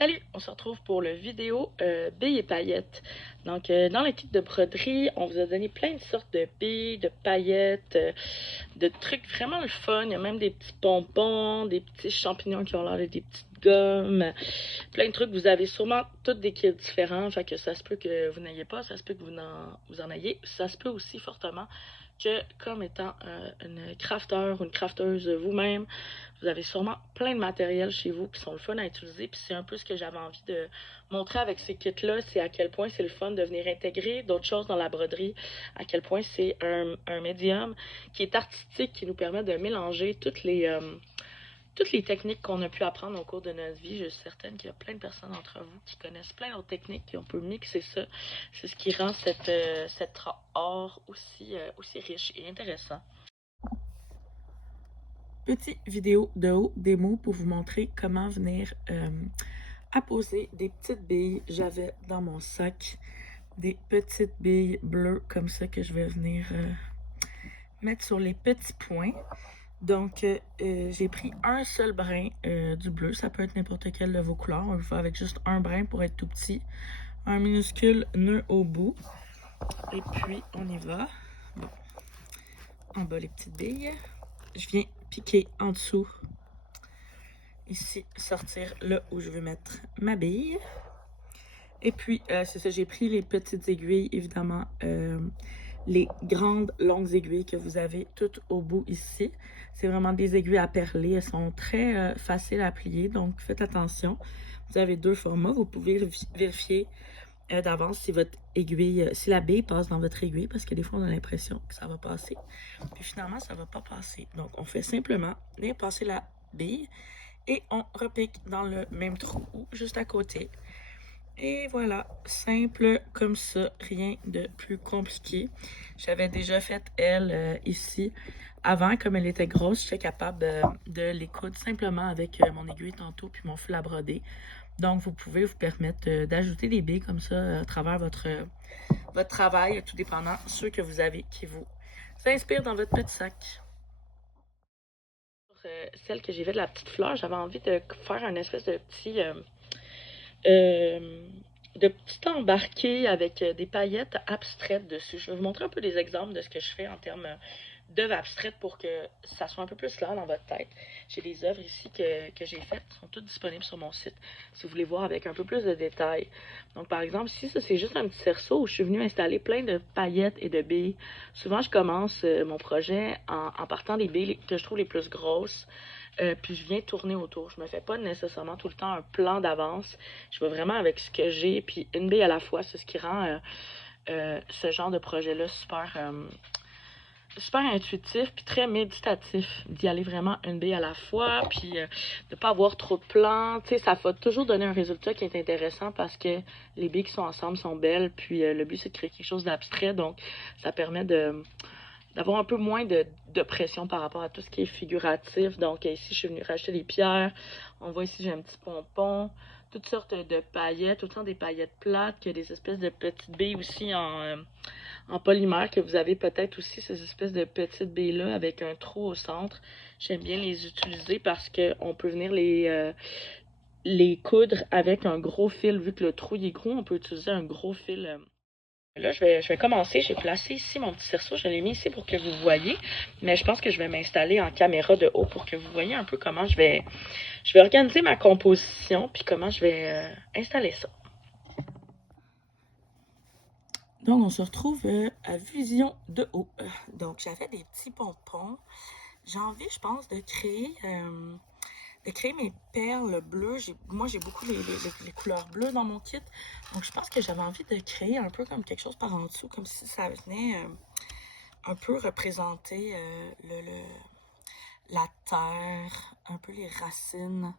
Salut, on se retrouve pour le vidéo billes et paillettes. Donc, dans le kit de broderie, on vous a donné plein de sortes de billes, de paillettes, de trucs vraiment le fun. Il y a même des petits pompons, des petits champignons qui ont l'air de des petites gommes, plein de trucs. Vous avez sûrement toutes des kits différents, fait que ça se peut que vous n'ayez pas, ça se peut que vous en ayez. Ça se peut aussi fortement que, comme étant une crafter ou une crafteuse vous-même, vous avez sûrement plein de matériel chez vous qui sont le fun à utiliser. Puis c'est un peu ce que j'avais envie de montrer avec ces kits-là, c'est à quel point c'est le fun de venir intégrer d'autres choses dans la broderie, à quel point c'est un médium qui est artistique, qui nous permet de mélanger toutes les techniques qu'on a pu apprendre au cours de notre vie. Je suis certaine qu'il y a plein de personnes d'entre vous qui connaissent plein d'autres techniques et on peut mixer ça. C'est ce qui rend cette art aussi riche et intéressant. Petite vidéo de haut démo pour vous montrer comment venir apposer des petites billes. J'avais dans mon sac des petites billes bleues comme ça que je vais venir mettre sur les petits points. Donc, j'ai pris un seul brin du bleu. Ça peut être n'importe quelle de vos couleurs. On le fait avec juste un brin pour être tout petit. Un minuscule nœud au bout. Et puis, on y va. Bon. En bas, les petites billes. Je viens piquer en dessous. Ici, sortir là où je veux mettre ma bille. Et puis, c'est ça, j'ai pris les petites aiguilles, évidemment, les grandes, longues aiguilles que vous avez toutes au bout ici. C'est vraiment des aiguilles à perler. Elles sont très faciles à plier, donc faites attention. Vous avez deux formats. Vous pouvez vérifier d'avance si votre aiguille, si la bille passe dans votre aiguille, parce que des fois, on a l'impression que ça va passer. Puis finalement, ça ne va pas passer. Donc, on fait simplement venir passer la bille et on repique dans le même trou juste à côté. Et voilà, simple comme ça, rien de plus compliqué. J'avais déjà fait elle ici. Avant, comme elle était grosse, j'étais capable de les coudre simplement avec mon aiguille tantôt puis mon fil à broder. Donc, vous pouvez vous permettre d'ajouter des billes comme ça à travers votre travail, tout dépendant ceux que vous avez qui vous inspirent dans votre petit sac. Celle que j'ai fait de la petite fleur, j'avais envie de faire un espèce de euh, petit embarqué avec des paillettes abstraites dessus. Je vais vous montrer un peu des exemples de ce que je fais en termes d'œuvres abstraites pour que ça soit un peu plus clair dans votre tête. J'ai des œuvres ici que j'ai faites, sont toutes disponibles sur mon site, si vous voulez voir avec un peu plus de détails. Donc, par exemple, ici, ça, c'est juste un petit cerceau où je suis venue installer plein de paillettes et de billes. Souvent, je commence mon projet en partant des billes que je trouve les plus grosses. Puis je viens tourner autour. Je me fais pas nécessairement tout le temps un plan d'avance. Je vais vraiment avec ce que j'ai, puis une bille à la fois. C'est ce qui rend ce genre de projet-là super intuitif, puis très méditatif. D'y aller vraiment une bille à la fois, puis de pas avoir trop de plans. Tu sais, ça va toujours donner un résultat qui est intéressant parce que les billes qui sont ensemble sont belles, puis le but, c'est de créer quelque chose d'abstrait. Donc, ça permet d'avoir un peu moins de pression par rapport à tout ce qui est figuratif. Donc ici, je suis venue racheter des pierres. On voit ici, j'ai un petit pompon. Toutes sortes de paillettes, autant des paillettes plates que des espèces de petites billes aussi en polymère que vous avez peut-être aussi, ces espèces de petites billes-là avec un trou au centre. J'aime bien les utiliser parce qu'on peut venir les coudre avec un gros fil. Vu que le trou est gros, on peut utiliser un gros fil. Là, je vais commencer. J'ai placé ici mon petit cerceau. Je l'ai mis ici pour que vous voyez. Mais je pense que je vais m'installer en caméra de haut pour que vous voyez un peu comment je vais organiser ma composition puis comment je vais installer ça. Donc, on se retrouve à vision de haut. Donc, j'avais des petits pompons. J'ai envie, je pense, de créer mes perles bleues. Moi, j'ai beaucoup les couleurs bleues dans mon kit. Donc, je pense que j'avais envie de créer un peu comme quelque chose par en dessous, comme si ça venait un peu représenter la terre, un peu les racines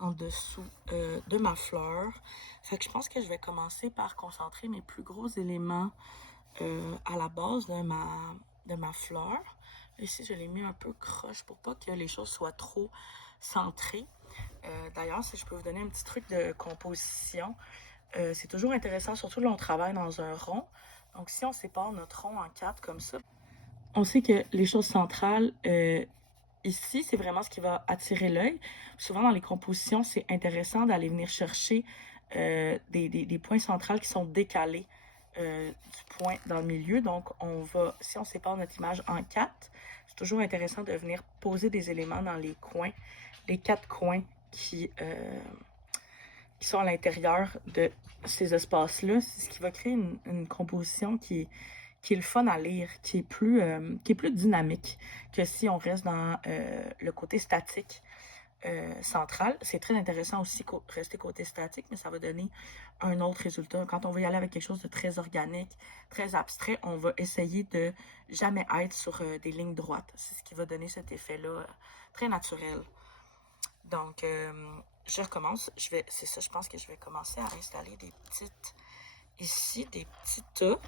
en dessous de ma fleur. Fait que je pense que je vais commencer par concentrer mes plus gros éléments à la base de ma fleur. Ici, je l'ai mis un peu croche pour pas que les choses soient trop centrées. D'ailleurs, si je peux vous donner un petit truc de composition, c'est toujours intéressant, surtout là, on travaille dans un rond. Donc, si on sépare notre rond en quatre comme ça, on sait que les choses centrales ici, c'est vraiment ce qui va attirer l'œil. Souvent, dans les compositions, c'est intéressant d'aller venir chercher des points centraux qui sont décalés du point dans le milieu. Donc, si on sépare notre image en 4, c'est toujours intéressant de venir poser des éléments dans les coins, les 4 coins qui sont à l'intérieur de ces espaces-là. C'est ce qui va créer une composition qui est le fun à lire, qui est plus dynamique que si on reste dans le côté statique central. C'est très intéressant aussi rester côté statique, mais ça va donner un autre résultat. Quand on va y aller avec quelque chose de très organique, très abstrait, on va essayer de jamais être sur des lignes droites. C'est ce qui va donner cet effet-là très naturel. Donc, je recommence. C'est ça, je pense que je vais commencer à installer des petites, ici, des petits tas.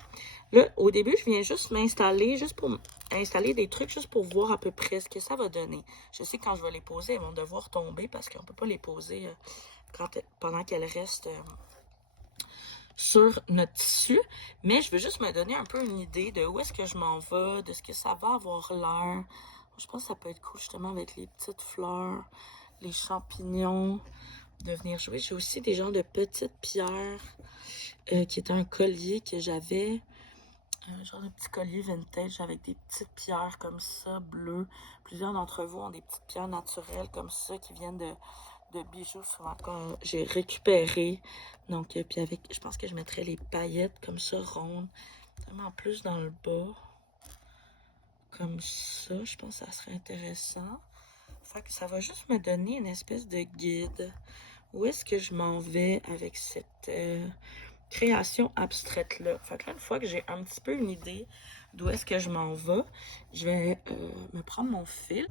Là, au début, je viens juste m'installer, juste pour installer des trucs, juste pour voir à peu près ce que ça va donner. Je sais que quand je vais les poser, elles vont devoir tomber parce qu'on ne peut pas les poser pendant qu'elles restent sur notre tissu. Mais je veux juste me donner un peu une idée de où est-ce que je m'en vais, de ce que ça va avoir l'air. Je pense que ça peut être cool justement avec les petites fleurs, les champignons, de venir jouer. J'ai aussi des genres de petites pierres qui est un collier que j'avais. Un genre de petit collier vintage avec des petites pierres comme ça, bleues. Plusieurs d'entre vous ont des petites pierres naturelles comme ça qui viennent de bijoux souvent que j'ai récupéré. Donc, puis avec, je pense que je mettrais les paillettes comme ça, rondes. Vraiment plus dans le bas. Comme ça, je pense que ça serait intéressant. Fait que ça va juste me donner une espèce de guide. Où est-ce que je m'en vais avec cette création abstraite-là? Fait que là, une fois que j'ai un petit peu une idée d'où est-ce que je m'en vais, je vais me prendre mon fil.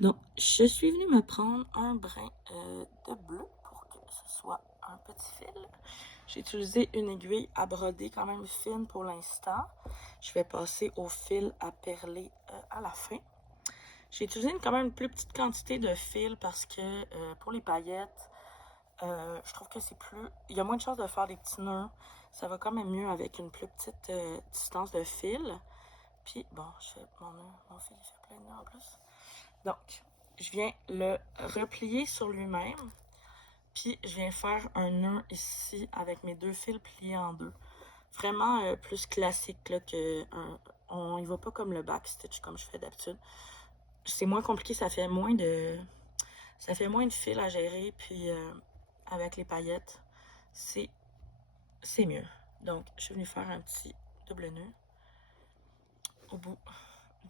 Donc, je suis venue me prendre un brin de bleu pour que ce soit un petit fil. J'ai utilisé une aiguille à broder quand même fine pour l'instant. Je vais passer au fil à perler à la fin. J'ai utilisé quand même une plus petite quantité de fil parce que pour les paillettes, je trouve que c'est plus... Il y a moins de chances de faire des petits nœuds. Ça va quand même mieux avec une plus petite distance de fil. Puis, bon, je fais mon fil, il fait plein de nœuds en plus. Donc, je viens le replier sur lui-même. Puis, je viens faire un nœud ici avec mes 2 fils pliés en 2. Vraiment plus classique, là, on y va pas comme le backstitch, comme je fais d'habitude. C'est moins compliqué, ça fait moins de fil à gérer, puis avec les paillettes, c'est mieux. Donc, je suis venue faire un petit double nœud au bout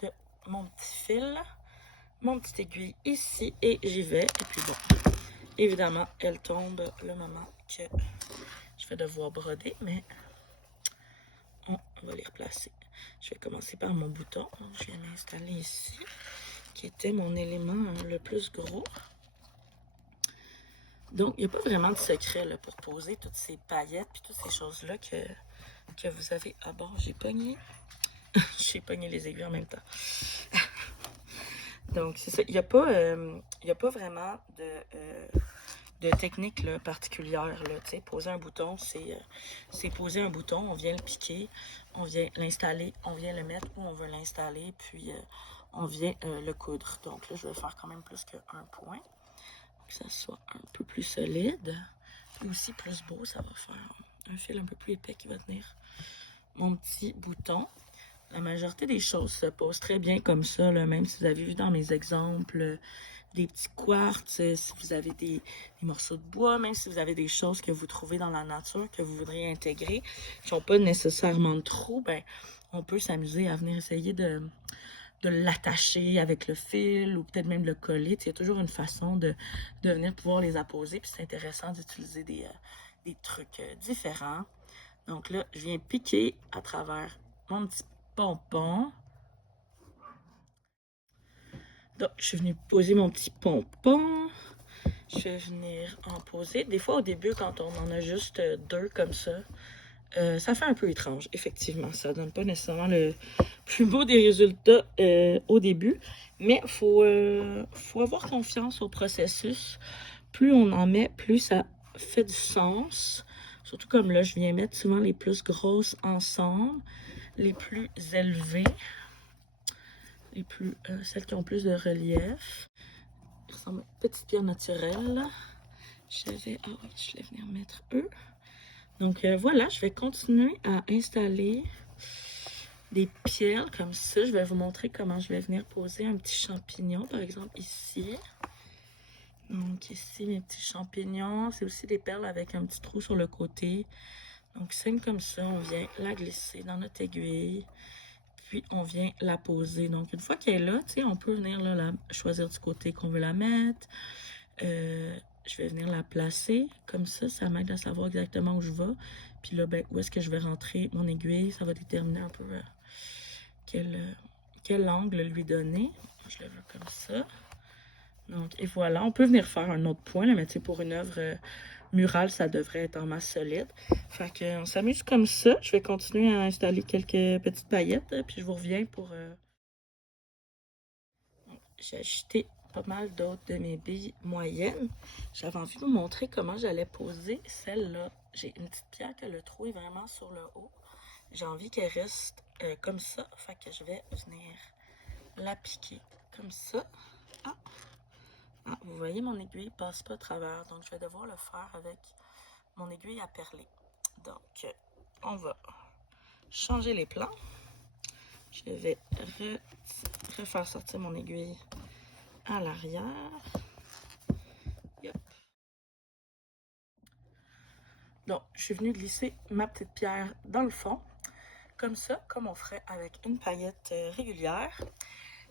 de mon petit fil, mon petite aiguille ici, et j'y vais. Et puis bon, évidemment, elle tombe le moment que je vais devoir broder, mais on va les replacer. Je vais commencer par mon bouton. Je viens m'installer ici, qui était mon élément le plus gros. Donc, il n'y a pas vraiment de secret là, pour poser toutes ces paillettes et toutes ces choses-là que vous avez. Ah bon, j'ai pogné. J'ai pogné les aiguilles en même temps. Donc, c'est ça. Il n'y a pas vraiment de technique là, particulière. Là, poser un bouton, c'est poser un bouton. On vient le piquer, on vient l'installer, on vient le mettre où on veut l'installer, puis on vient le coudre. Donc là, je vais faire quand même plus qu'un point. Que ça soit un peu plus solide. Et aussi plus beau, ça va faire un fil un peu plus épais qui va tenir mon petit bouton. La majorité des choses se posent très bien comme ça, là, même si vous avez vu dans mes exemples des petits quartz, si vous avez des morceaux de bois, même si vous avez des choses que vous trouvez dans la nature, que vous voudriez intégrer, qui n'ont pas nécessairement de trous, ben, on peut s'amuser à venir essayer de l'attacher avec le fil ou peut-être même de le coller. Il y a toujours une façon de venir pouvoir les apposer. Puis c'est intéressant d'utiliser des trucs différents. Donc là, je viens piquer à travers mon petit pompon. Donc, je suis venue poser mon petit pompon. Je vais venir en poser. Des fois, au début, quand on en a juste 2 comme ça, ça fait un peu étrange, effectivement. Ça donne pas nécessairement le plus beau des résultats au début. Mais faut avoir confiance au processus. Plus on en met, plus ça fait du sens. Surtout comme là, je viens mettre souvent les plus grosses ensemble. les plus élevées, celles qui ont plus de relief. Ils ressemblent à une petite pierre naturelle. Je vais venir mettre eux. Donc voilà, je vais continuer à installer des pierres comme ça. Je vais vous montrer comment je vais venir poser un petit champignon, par exemple ici. Donc ici, mes petits champignons. C'est aussi des perles avec un petit trou sur le côté. Donc simple comme ça, on vient la glisser dans notre aiguille. Puis on vient la poser. Donc une fois qu'elle est là, tu sais, on peut venir là, choisir du côté qu'on veut la mettre. Je vais venir la placer comme ça m'aide à savoir exactement où je vais. Puis là, ben, où est-ce que je vais rentrer mon aiguille. Ça va déterminer un peu quel angle lui donner. Je le veux comme ça. Donc, et voilà, on peut venir faire un autre point, là, mais tu sais, pour une œuvre murale, ça devrait être en masse solide. Fait qu'on s'amuse comme ça. Je vais continuer à installer quelques petites paillettes, puis je vous reviens pour... J'ai acheté pas mal d'autres de mes billes moyennes. J'avais envie de vous montrer comment j'allais poser celle-là. J'ai une petite pierre que le trou est vraiment sur le haut. J'ai envie qu'elle reste comme ça. Fait que je vais venir l'appliquer comme ça. Vous voyez, mon aiguille passe pas à travers. Donc, je vais devoir le faire avec mon aiguille à perler. Donc, on va changer les plans. Je vais refaire sortir mon aiguille à l'arrière. Donc, je suis venue glisser ma petite pierre dans le fond, comme ça, comme on ferait avec une paillette régulière.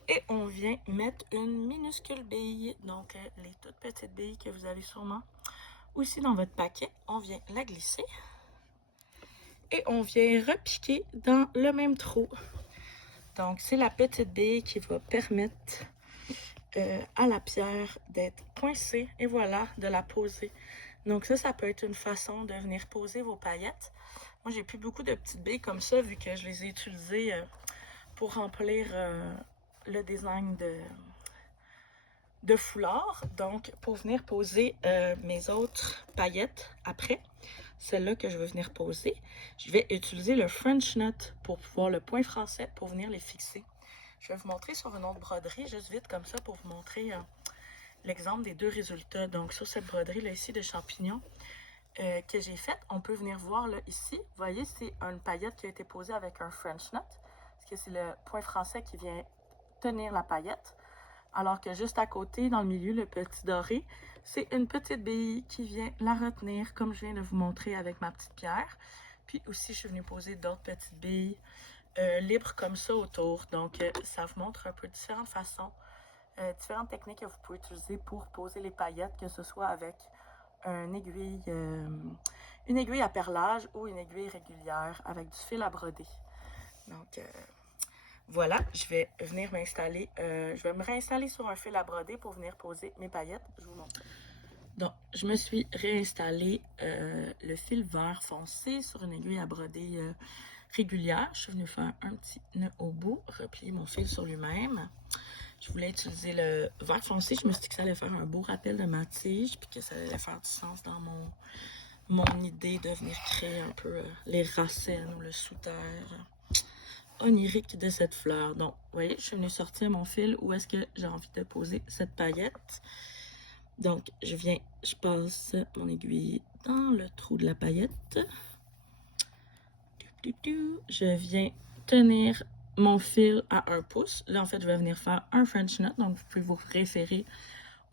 Et on vient mettre une minuscule bille, donc les toutes petites billes que vous avez sûrement aussi dans votre paquet. On vient la glisser et on vient repiquer dans le même trou. Donc, c'est la petite bille qui va permettre à la pierre d'être coincée et voilà, de la poser. Donc ça peut être une façon de venir poser vos paillettes. Moi, j'ai plus beaucoup de petites billes comme ça vu que je les ai utilisées pour remplir le design de foulard. Donc, pour venir poser mes autres paillettes après, celle-là que je vais venir poser, je vais utiliser le French Knot pour pouvoir le point français pour venir les fixer. Je vais vous montrer sur une autre broderie, juste vite comme ça pour vous montrer l'exemple des deux résultats. Donc, sur cette broderie-là ici de champignons que j'ai faite, on peut venir voir là ici. Vous voyez, c'est une paillette qui a été posée avec un French Knot, parce que c'est le point français qui vient tenir la paillette. Alors que juste à côté, dans le milieu, le petit doré, c'est une petite bille qui vient la retenir, comme je viens de vous montrer avec ma petite pierre. Puis aussi, je suis venue poser d'autres petites billes libres comme ça autour. Donc, ça vous montre un peu différentes façons, différentes techniques que vous pouvez utiliser pour poser les paillettes, que ce soit avec une aiguille à perlage ou une aiguille régulière avec du fil à broder. Donc, voilà, je vais venir m'installer, je vais me réinstaller sur un fil à broder pour venir poser mes paillettes. Je vous montre. Donc, je me suis réinstallé le fil vert foncé sur une aiguille à broder régulière. Je suis venue faire un petit nœud au bout, replier mon fil sur lui-même. Je voulais utiliser le vert foncé. Je me suis dit que ça allait faire un beau rappel de ma tige, puis que ça allait faire du sens dans mon idée de venir créer un peu les racines ou le sous-terre onirique de cette fleur. Donc, vous voyez, je suis venue sortir mon fil où est-ce que j'ai envie de poser cette paillette. Donc, je passe mon aiguille dans le trou de la paillette. Je viens tenir mon fil à 1 pouce. Là, en fait, je vais venir faire un French Knot. Donc, vous pouvez vous référer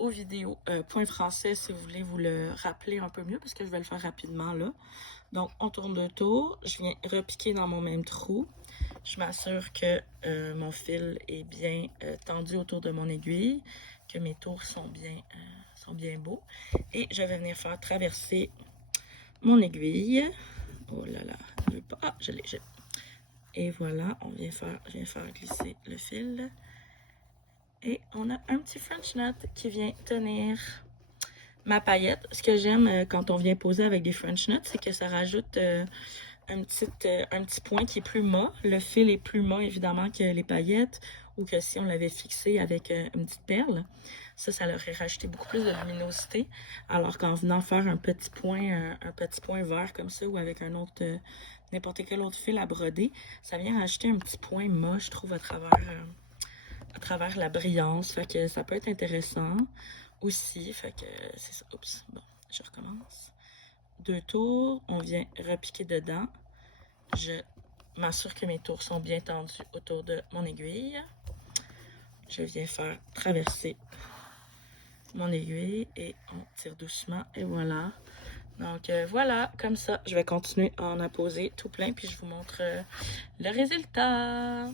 aux vidéos point français si vous voulez vous le rappeler un peu mieux, parce que je vais le faire rapidement là. Donc, on tourne de tour. Je viens repiquer dans mon même trou. Je m'assure que mon fil est bien tendu autour de mon aiguille, que mes tours sont bien beaux. Et je vais venir faire traverser mon aiguille. Oh là là, je veux pas. Ah, je l'ai. Et voilà, je viens faire glisser le fil. Et on a un petit French Knot qui vient tenir ma paillette. Ce que j'aime quand on vient poser avec des French Knots, c'est que ça rajoute un petit point qui est plus mat. Le fil est plus mat, évidemment, que les paillettes. ou que si on l'avait fixé avec une petite perle, ça leur aurait rajouté beaucoup plus de luminosité. Alors qu'en venant faire un petit point vert comme ça, ou avec un autre, n'importe quel autre fil à broder, ça vient rajouter un petit point mat, je trouve, à travers la brillance. Fait que ça peut être intéressant aussi. Fait que c'est ça. Oups, bon, je recommence. 2 tours, on vient repiquer dedans. Je m'assure que mes tours sont bien tendus autour de mon aiguille. Je viens faire traverser mon aiguille et on tire doucement et voilà. Donc voilà, comme ça, je vais continuer à en apposer tout plein puis je vous montre le résultat.